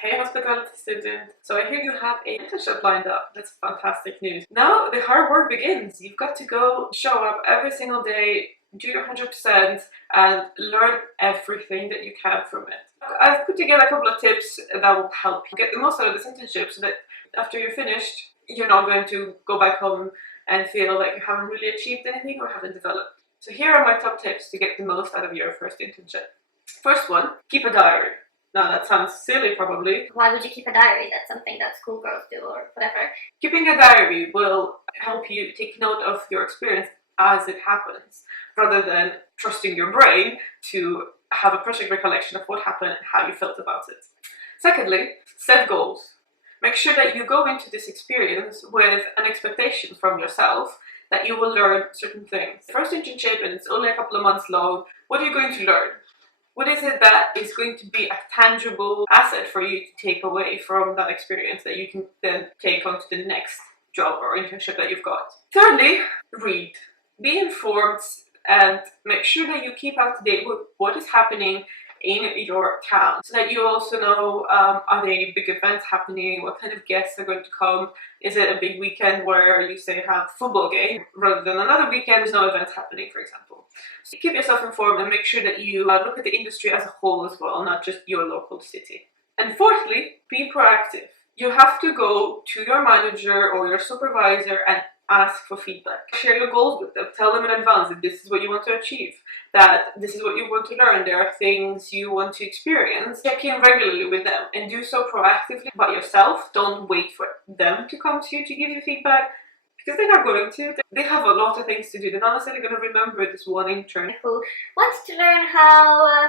Hey hospitality student, so I hear you have an internship lined up. That's fantastic news. Now the hard work begins. You've got to go show up every single day, do your 100% and learn everything that you can from it. I've put together a couple of tips that will help you get the most out of this internship so that after you're finished, you're not going to go back home and feel like you haven't really achieved anything or haven't developed. So here are my top tips to get the most out of your first internship. First one, keep a diary. Now that sounds silly probably. Why would you keep a diary? That's something that schoolgirls do or whatever. Keeping a diary will help you take note of your experience as it happens, rather than trusting your brain to have a perfect recollection of what happened and how you felt about it. Secondly, set goals. Make sure that you go into this experience with an expectation from yourself that you will learn certain things. The first internship, and it's only a couple of months long, what are you going to learn? What is it that is going to be a tangible asset for you to take away from that experience that you can then take on to the next job or internship that you've got? Thirdly, read. Be informed and make sure that you keep up to date with what is happening in your town, so that you also know, are there any big events happening, what kind of guests are going to come, is it a big weekend where you say have a football game rather than another weekend there's no events happening, for example. So keep yourself informed and make sure that you look at the industry as a whole as well, not just your local city. And fourthly, be proactive. You have to go to your manager or your supervisor and ask for feedback. Share your goals with them. Tell them in advance that this is what you want to achieve, that this is what you want to learn, there are things you want to experience. Check in regularly with them and do so proactively by yourself. Don't wait for them to come to you to give you feedback, because they're not going to. They have a lot of things to do. They're not necessarily going to remember this one intern who wants to learn how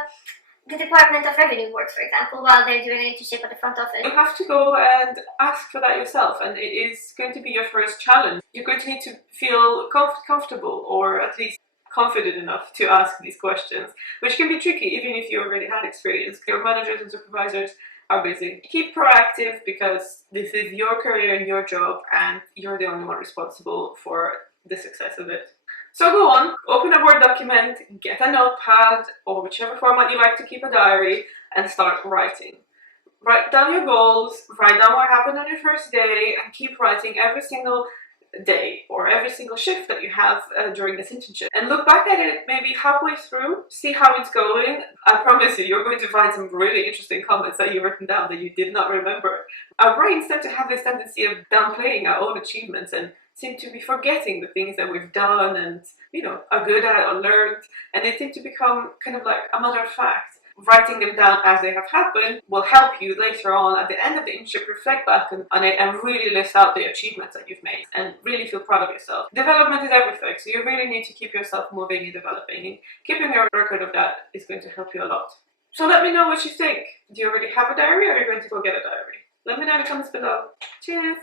the Department of Revenue works, for example, while they're doing an internship at the front office. You have to go and ask for that yourself, and it is going to be your first challenge. You're going to need to feel comfortable, or at least confident enough to ask these questions, which can be tricky even if you already had experience. Your managers and supervisors are busy. Keep proactive, because this is your career and your job, and you're the only one responsible for the success of it. So go on, open a Word document, get a notepad, or whichever format you like to keep a diary, and start writing. Write down your goals, write down what happened on your first day, and keep writing every single day or every single shift that you have during this internship. And look back at it maybe halfway through, see how it's going. I promise you, you're going to find some really interesting comments that you've written down that you did not remember. Our brains tend to have this tendency of downplaying our own achievements and seem to be forgetting the things that we've done and, are good at or learned, and they seem to become kind of like a matter of fact. Writing them down as they have happened will help you later on at the end of the internship reflect back on it and really list out the achievements that you've made and really feel proud of yourself. Development is everything, so you really need to keep yourself moving and developing, and keeping a record of that is going to help you a lot. So let me know what you think. Do you already have a diary, or are you going to go get a diary? Let me know in the comments below. Cheers!